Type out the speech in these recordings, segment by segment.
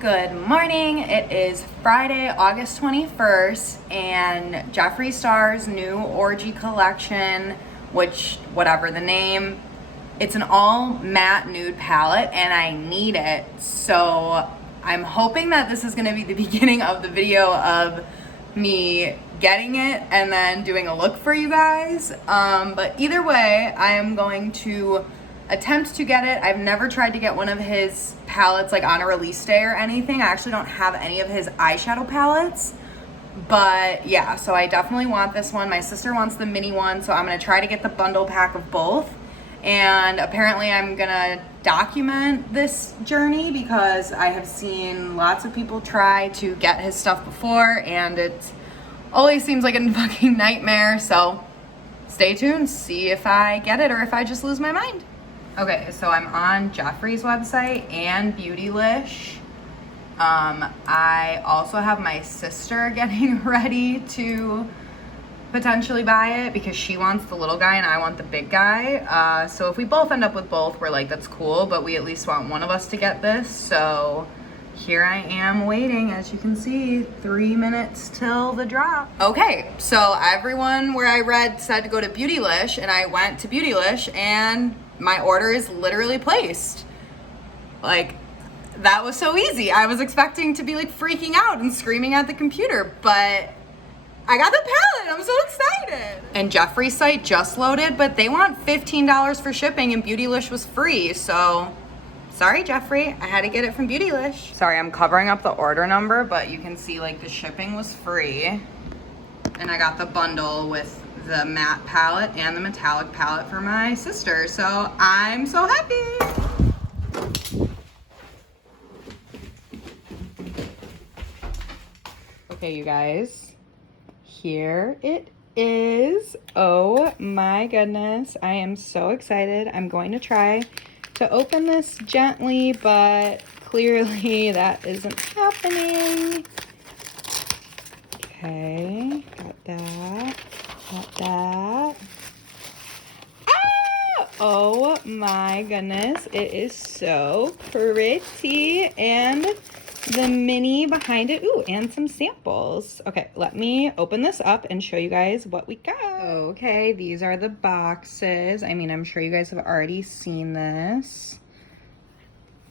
Good morning. It is Friday, August 21st, and Jeffree Star's new Orgy collection, which, whatever the name, it's an all matte nude palette, and I need it. So I'm hoping that this is going to be the beginning of the video of me getting it and then doing a look for you guys. But either way, I am going to attempt to get it. I've never tried to get one of his palettes like on a release day or anything. I actually don't have any of his eyeshadow palettes, but yeah, so I definitely want this one. My sister wants the mini one, so I'm gonna try to get the bundle pack of both. And apparently I'm gonna document this journey because I have seen lots of people try to get his stuff before and it always seems like a fucking nightmare. So stay tuned, see if I get it or if I just lose my mind. Okay, so I'm on Jeffree's website and Beautylish. I also have my sister getting ready to potentially buy it because she wants the little guy and I want the big guy. So if we both end up with both, we're like, that's cool, but we at least want one of us to get this. So here I am waiting, as you can see, 3 minutes till the drop. Okay, so everyone where I read said to go to Beautylish, and I went to Beautylish and my order is literally placed. Like, that was so easy. I was expecting to be like freaking out and screaming at the computer, but I got the palette. I'm so excited. And Jeffree's site just loaded, but they want $15 for shipping and Beautylish was free. So sorry, Jeffree, I had to get it from Beautylish. Sorry, I'm covering up the order number, but you can see like the shipping was free. And I got the bundle with the matte palette and the metallic palette for my sister. So I'm so happy. Okay, you guys, here it is. Oh my goodness, I am so excited. I'm going to try to open this gently, but clearly that isn't happening. Okay, got that. Got that. Ah! Oh my goodness, it is so pretty. And the mini behind it. Ooh, and some samples. Okay, let me open this up and show you guys what we got. Okay, these are the boxes. I mean, I'm sure you guys have already seen this.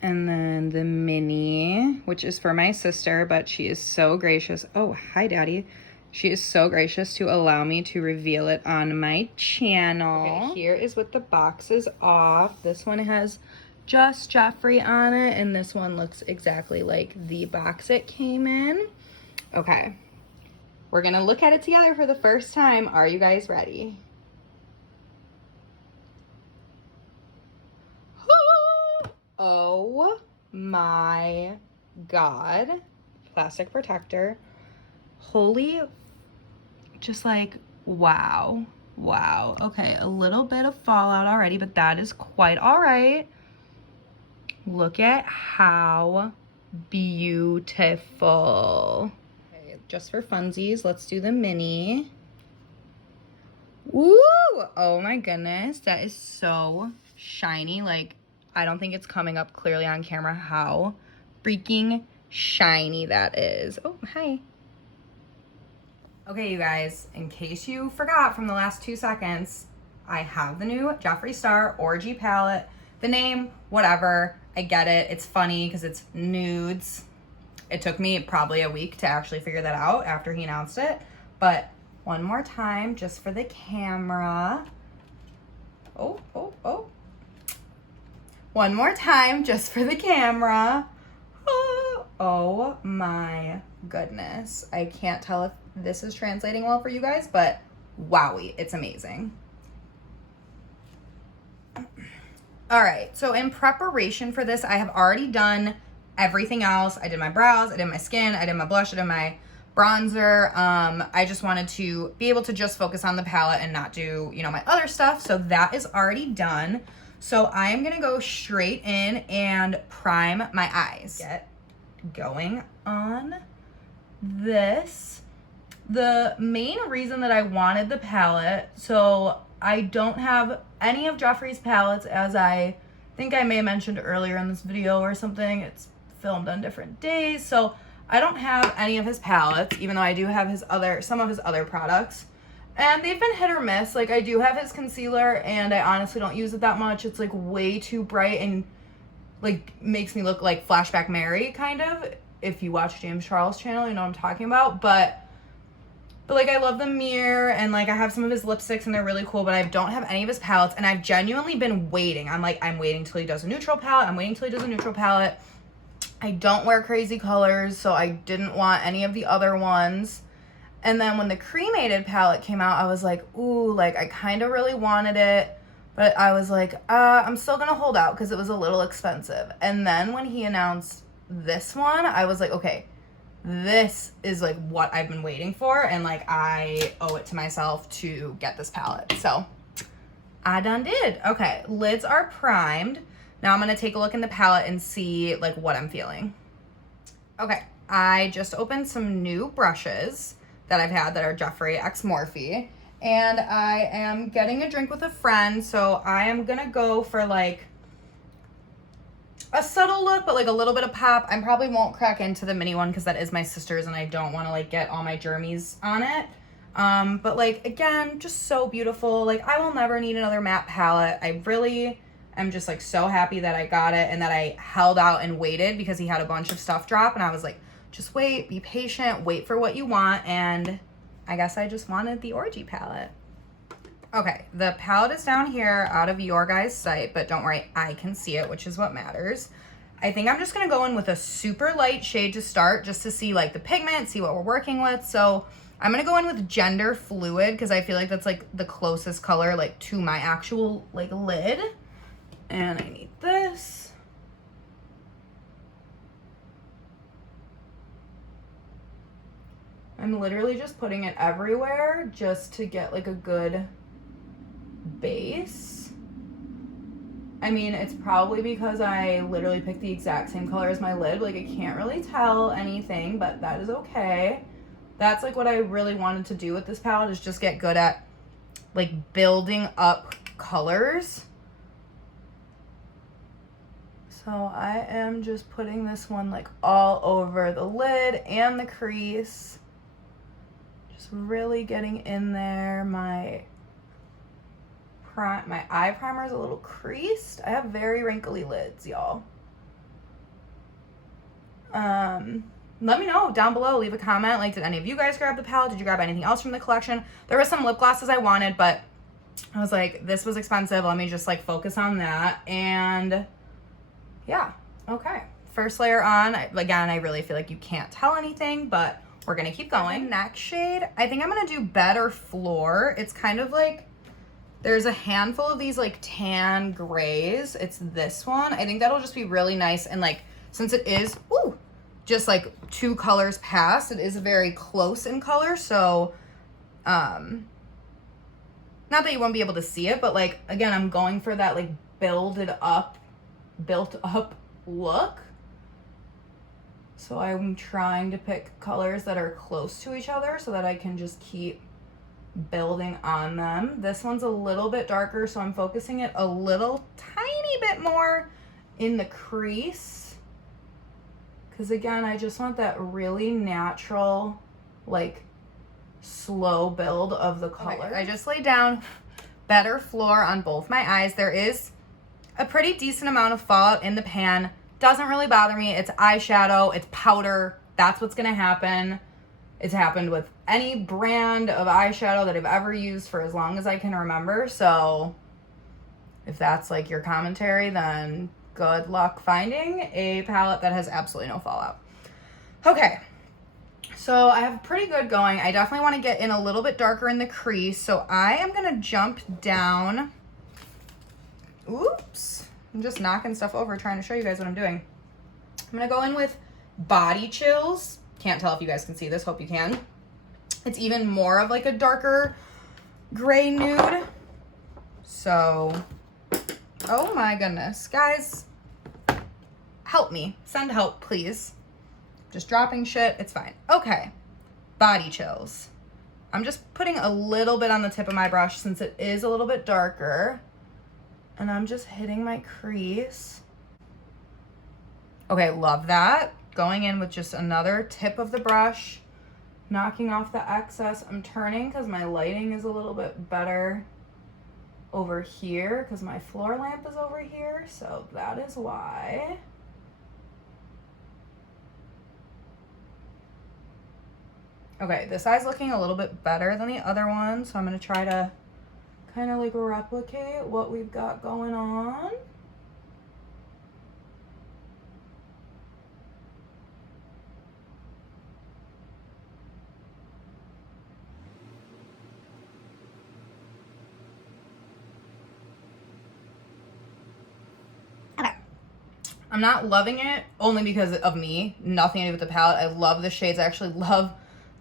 And then the mini, which is for my sister, but she is so gracious. Oh, hi, Daddy. She is so gracious to allow me to reveal it on my channel. Okay, here is with the boxes off. This one has just Jeffree on it, and this one looks exactly like the box it came in. Okay, we're gonna look at it together for the first time. Are you guys ready? Oh my God. Plastic protector. Holy, just like, wow. Wow. Okay, a little bit of fallout already, but that is quite all right. Look at how beautiful. Okay, just for funsies, let's do the mini. Woo! Oh my goodness, that is so shiny. Like, I don't think it's coming up clearly on camera how freaking shiny that is. Oh, hi. Okay, you guys, in case you forgot from the last 2 seconds, I have the new Jeffree Star Orgy palette. The name, whatever, I get it. It's funny because it's nudes. It took me probably a week to actually figure that out after he announced it. But one more time, just for the camera. Oh, oh, oh. One more time, just for the camera. Oh my goodness. I can't tell if this is translating well for you guys, but wowie, it's amazing. All right, so in preparation for this, I have already done everything else. I did my brows, I did my skin, I did my blush, I did my bronzer. I just wanted to be able to just focus on the palette and not do, you know, my other stuff. So that is already done. So I am gonna go straight in and prime my eyes. Get going on this. The main reason that I wanted the palette, so I don't have any of Jeffree's palettes, as I think I may have mentioned earlier in this video or something. It's filmed on different days. So I don't have any of his palettes, even though I do have some of his other products. And they've been hit or miss. Like, I do have his concealer, and I honestly don't use it that much. It's like way too bright and like makes me look like Flashback Mary, kind of. If you watch James Charles' channel, you know what I'm talking about. But like, I love the mirror, and like, I have some of his lipsticks and they're really cool, but I don't have any of his palettes, and I've genuinely been waiting. I'm waiting till he does a neutral palette. I'm waiting till he does a neutral palette. I don't wear crazy colors, so I didn't want any of the other ones. And then when the cremated palette came out, I was like, ooh, like, I kind of really wanted it, but I was like, I'm still gonna hold out because it was a little expensive. And then when he announced this one, I was like, okay, this is like what I've been waiting for, and like, I owe it to myself to get this palette. So I done did. Okay, lids are primed. Now I'm gonna take a look in the palette and see like what I'm feeling. Okay, I just opened some new brushes that I've had that are Jeffree X Morphe, and I am getting a drink with a friend, so I am gonna go for like a subtle look, but like a little bit of pop. I probably won't crack into the mini one because that is my sister's, and I don't want to like get all my germies on it. But like, again, just so beautiful. Like, I will never need another matte palette. I really am just like so happy that I got it and that I held out and waited, because he had a bunch of stuff drop, and I was like, just wait, be patient, wait for what you want. And I guess I just wanted the Orgy palette. Okay, the palette is down here out of your guys' sight, but don't worry, I can see it, which is what matters. I think I'm just gonna go in with a super light shade to start, just to see like the pigment, see what we're working with. So I'm gonna go in with Gender Fluid, because I feel like that's like the closest color like to my actual like lid. And I need this. I'm literally just putting it everywhere just to get like a good base. I mean, it's probably because I literally picked the exact same color as my lid. Like, I can't really tell anything, but that is okay. That's like what I really wanted to do with this palette, is just get good at like building up colors. So I am just putting this one like all over the lid and the crease. Just really getting in there. My eye primer is a little creased. I have very wrinkly lids, y'all. Let me know down below. Leave a comment. Like, did any of you guys grab the palette? Did you grab anything else from the collection? There was some lip glosses I wanted, but I was like, this was expensive. Let me just like focus on that. And yeah, okay. First layer on. Again, I really feel like you can't tell anything, but we're gonna keep going. Next shade, I think I'm gonna do Better Floor. It's kind of like, there's a handful of these like tan grays. It's this one. I think that'll just be really nice. And like, since it is, just like 2 colors past, it is very close in color. So, not that you won't be able to see it, but like, again, I'm going for that like built up look. So I'm trying to pick colors that are close to each other so that I can just keep building on them. This one's a little bit darker, so I'm focusing it a little tiny bit more in the crease, because again, I just want that really natural, like slow build of the color. Okay, I just laid down Better Floor on both my eyes. There is a pretty decent amount of fallout in the pan. Doesn't really bother me. It's eyeshadow, it's powder. That's what's gonna happen. It's happened with any brand of eyeshadow that I've ever used for as long as I can remember. So if that's like your commentary, then good luck finding a palette that has absolutely no fallout. Okay, so I have pretty good going. I definitely want to get in a little bit darker in the crease. So I am going to jump down. Oops. I'm just knocking stuff over trying to show you guys what I'm doing. I'm going to go in with Body Chills. Can't tell if you guys can see this. Hope you can. It's even more of like a darker gray nude. So, oh my goodness. Guys, help me. Send help, please. Just dropping shit. It's fine. Okay. Body Chills. I'm just putting a little bit on the tip of my brush since it is a little bit darker. And I'm just hitting my crease. Okay, love that. Going in with just another tip of the brush, knocking off the excess. I'm turning because my lighting is a little bit better over here because my floor lamp is over here, so that is why. Okay, this eye's looking a little bit better than the other one, so I'm gonna try to kind of like replicate what we've got going on. I'm not loving it only because of me, nothing to do with the palette. I love the shades. I actually love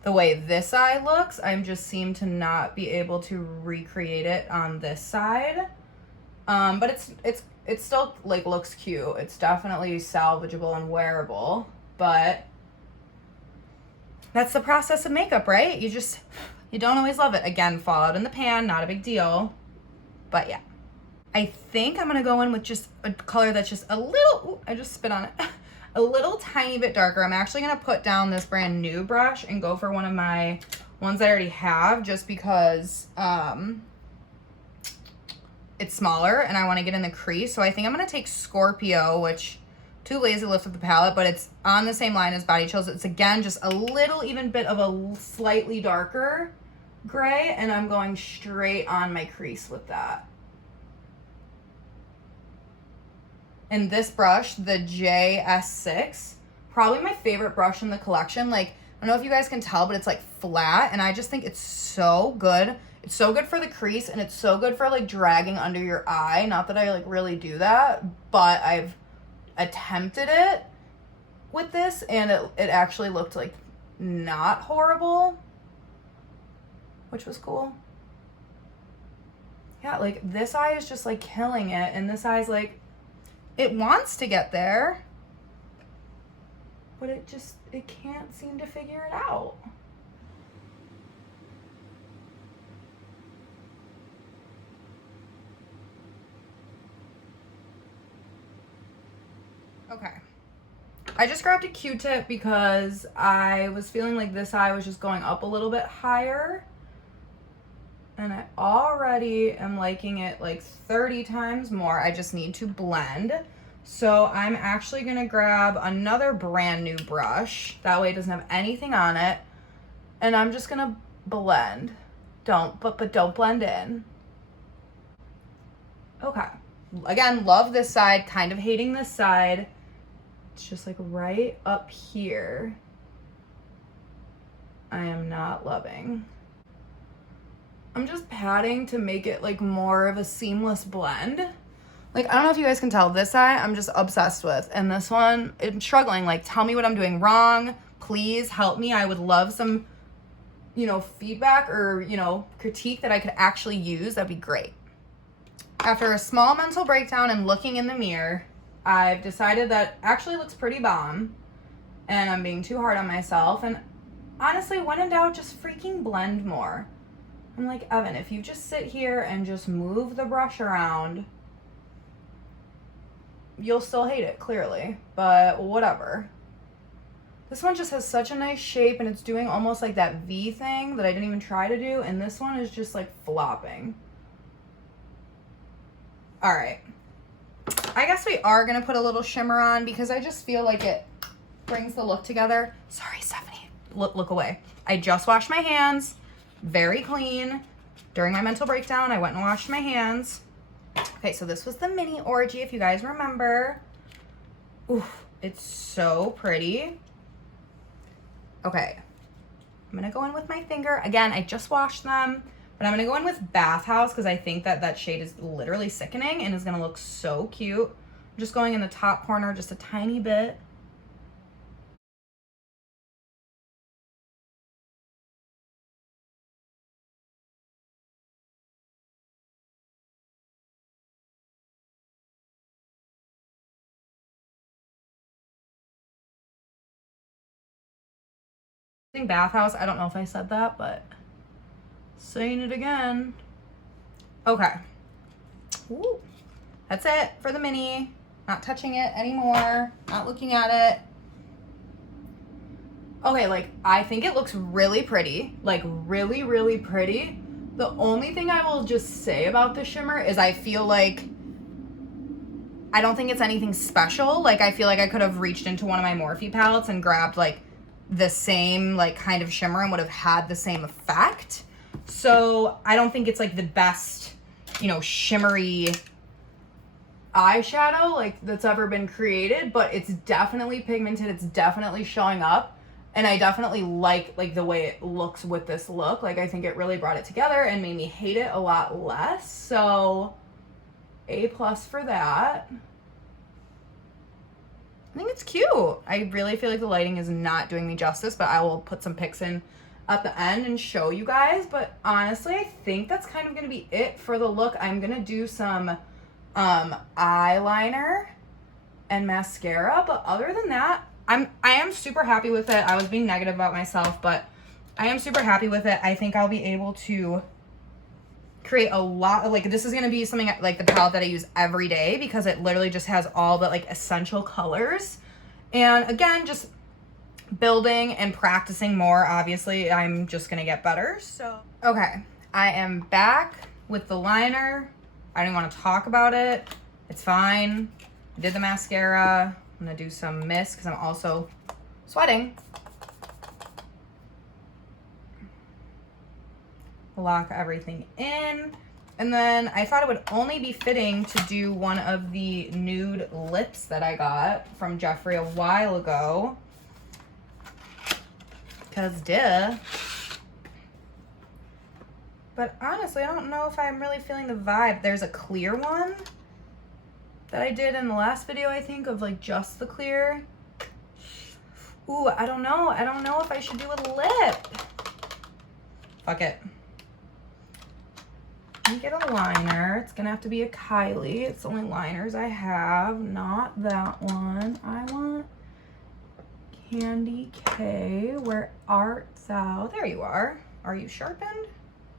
the way this eye looks. I just seem to not be able to recreate it on this side. But it's still like looks cute. It's definitely salvageable and wearable, but that's the process of makeup, right? You don't always love it. Again, fall out in the pan, not a big deal. But yeah. I think I'm gonna go in with just a color that's just a little, ooh, I just spit on it, a little tiny bit darker. I'm actually gonna put down this brand new brush and go for one of my ones I already have just because it's smaller and I wanna get in the crease. So I think I'm gonna take Scorpio, which too lazy to lift up the palette, but it's on the same line as Body Chills. It's again, just a little even bit of a slightly darker gray, and I'm going straight on my crease with that. And this brush, the JS6, probably my favorite brush in the collection. Like, I don't know if you guys can tell, but it's like flat, and I just think it's so good. It's so good for the crease, and it's so good for like dragging under your eye. Not that I like really do that, but I've attempted it with this, and it actually looked like not horrible, which was cool. Yeah, like this eye is just like killing it, and this eye's like, it wants to get there, but it can't seem to figure it out. Okay. I just grabbed a Q-tip because I was feeling like this eye was just going up a little bit higher. And I already am liking it like 30 times more. I just need to blend. So I'm actually gonna grab another brand new brush. That way it doesn't have anything on it. And I'm just gonna blend. But don't blend in. Okay. Again, love this side, kind of hating this side. It's just like right up here. I am not loving. I'm just patting to make it like more of a seamless blend. Like, I don't know if you guys can tell, this eye I'm just obsessed with. And this one, I'm struggling. Like, tell me what I'm doing wrong. Please help me. I would love some, feedback or, critique that I could actually use. That'd be great. After a small mental breakdown and looking in the mirror, I've decided that actually looks pretty bomb. And I'm being too hard on myself. And honestly, when in doubt, just freaking blend more. I'm like, Evan, if you just sit here and just move the brush around, you'll still hate it, clearly, but whatever. This one just has such a nice shape, and it's doing almost like that V thing that I didn't even try to do, and this one is just like flopping. All right. I guess we are gonna put a little shimmer on because I just feel like it brings the look together. Sorry, Stephanie, look away. I just washed my hands. Very clean. During my mental breakdown, I went and washed my hands. Okay, so this was the mini Orgy, if you guys remember. Oof, it's so pretty. Okay, I'm gonna go in with my finger. Again, I just washed them, but I'm gonna go in with Bathhouse because I think that shade is literally sickening and is gonna look so cute. I'm just going in the top corner just a tiny bit. Bathhouse. I don't know if I said that, but saying it again. Okay. Ooh. That's it for the mini. Not touching it anymore. Not looking at it. Okay, like, I think it looks really pretty. Like, really, really pretty. The only thing I will just say about the shimmer is I feel like I don't think it's anything special. Like, I feel like I could have reached into one of my Morphe palettes and grabbed, like, the same, like, kind of shimmer and would have had the same effect. So, I don't think it's, like, the best, you know, shimmery eyeshadow, like, that's ever been created. But it's definitely pigmented. It's definitely showing up. And I definitely like the way it looks with this look. Like, I think it really brought it together and made me hate it a lot less. So, A+ for that. I think it's cute. I really feel like the lighting is not doing me justice, but I will put some pics in at the end and show you guys. But honestly, I think that's kind of going to be it for the look. I'm going to do some eyeliner and mascara, but other than that, I am super happy with it. I was being negative about myself, but I am super happy with it. I think I'll be able to create a lot of, like, this is going to be something like the palette that I use every day because it literally just has all the, like, essential colors. And again, just building and practicing more. Obviously, I'm just going to get better. So, okay, I am back with the liner. I didn't want to talk about it. It's fine. I did the mascara. I'm going to do some mist because I'm also sweating. Lock everything in. And then I thought it would only be fitting to do one of the nude lips that I got from Jeffree a while ago. Because duh. But honestly, I don't know if I'm really feeling the vibe. There's a clear one that I did in the last video, I think, of like just the clear. Ooh, I don't know. I don't know if I should do a lip. Fuck it. Let me get a liner. It's gonna have to be a Kylie. It's the only liners I have. Not that one. I want Candy K. Where art thou? There you are. Are you sharpened?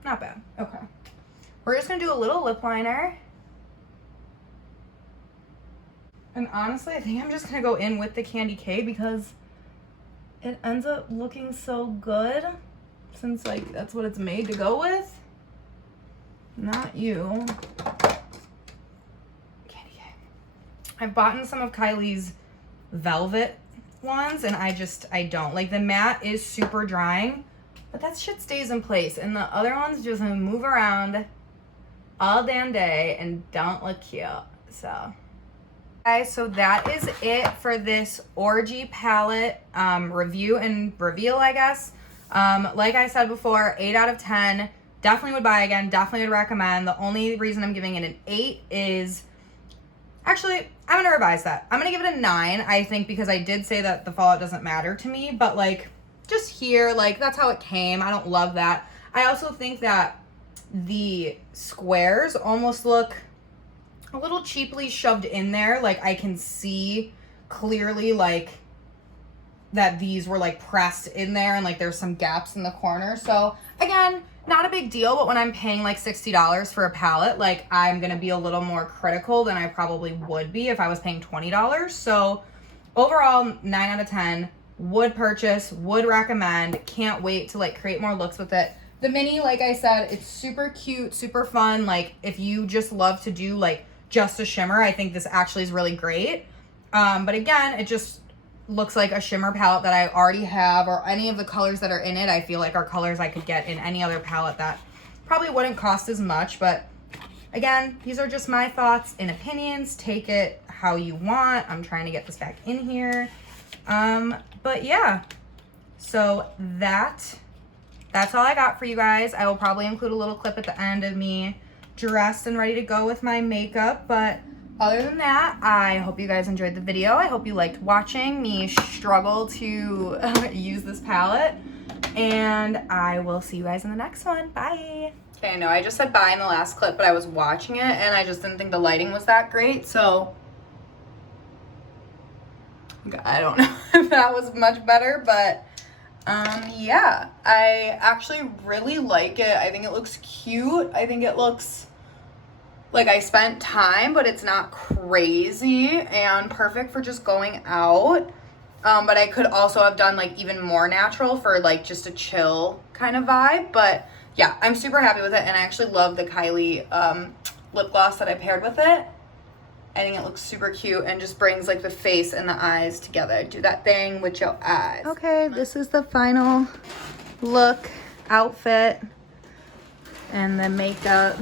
Not bad. Okay. We're just gonna do a little lip liner. And honestly, I think I'm just gonna go in with the Candy K because it ends up looking so good since, like, that's what it's made to go with. Not you. Candy K. I've bought some of Kylie's velvet ones and I don't. Like, the matte is super drying, but that shit stays in place. And the other ones just move around all damn day and don't look cute. So, guys, so that is it for this Orgy palette review and reveal, I guess. Like I said before, 8 out of 10. Definitely would buy again. Definitely would recommend. The only reason I'm giving it an 8 is... Actually, I'm going to revise that. I'm going to give it a 9, I think, because I did say that the fallout doesn't matter to me. But, like, just here, like, that's how it came. I don't love that. I also think that the squares almost look a little cheaply shoved in there. Like, I can see clearly, like, that these were, like, pressed in there and, like, there's some gaps in the corner. So, again, not a big deal, but when I'm paying, like, $60 for a palette, like, I'm gonna be a little more critical than I probably would be if I was paying $20. So, overall, 9 out of 10. Would purchase, would recommend. Can't wait to, like, create more looks with it. The mini, like I said, it's super cute, super fun. Like, if you just love to do, like, just a shimmer, I think this actually is really great. But again, it just looks like a shimmer palette that I already have, or any of the colors that are in it I feel like are colors I could get in any other palette that probably wouldn't cost as much. But again, these are just my thoughts and opinions. Take it how you want. I'm trying to get this back in here. But yeah, so that's all I got for you guys. I will probably include a little clip at the end of me dressed and ready to go with my makeup. But other than that, I hope you guys enjoyed the video. I hope you liked watching me struggle to use this palette. And I will see you guys in the next one. Bye. Okay, I know I just said bye in the last clip, but I was watching it and I just didn't think the lighting was that great. So I don't know if that was much better, but yeah, I actually really like it. I think it looks cute. I think it looks Like, I spent time, but it's not crazy and perfect for just going out. But I could also have done like even more natural for like just a chill kind of vibe. But yeah, I'm super happy with it. And I actually love the Kylie lip gloss that I paired with it. I think it looks super cute and just brings like the face and the eyes together. Do that thing with your eyes. Okay, this is the final look, outfit, and the makeup.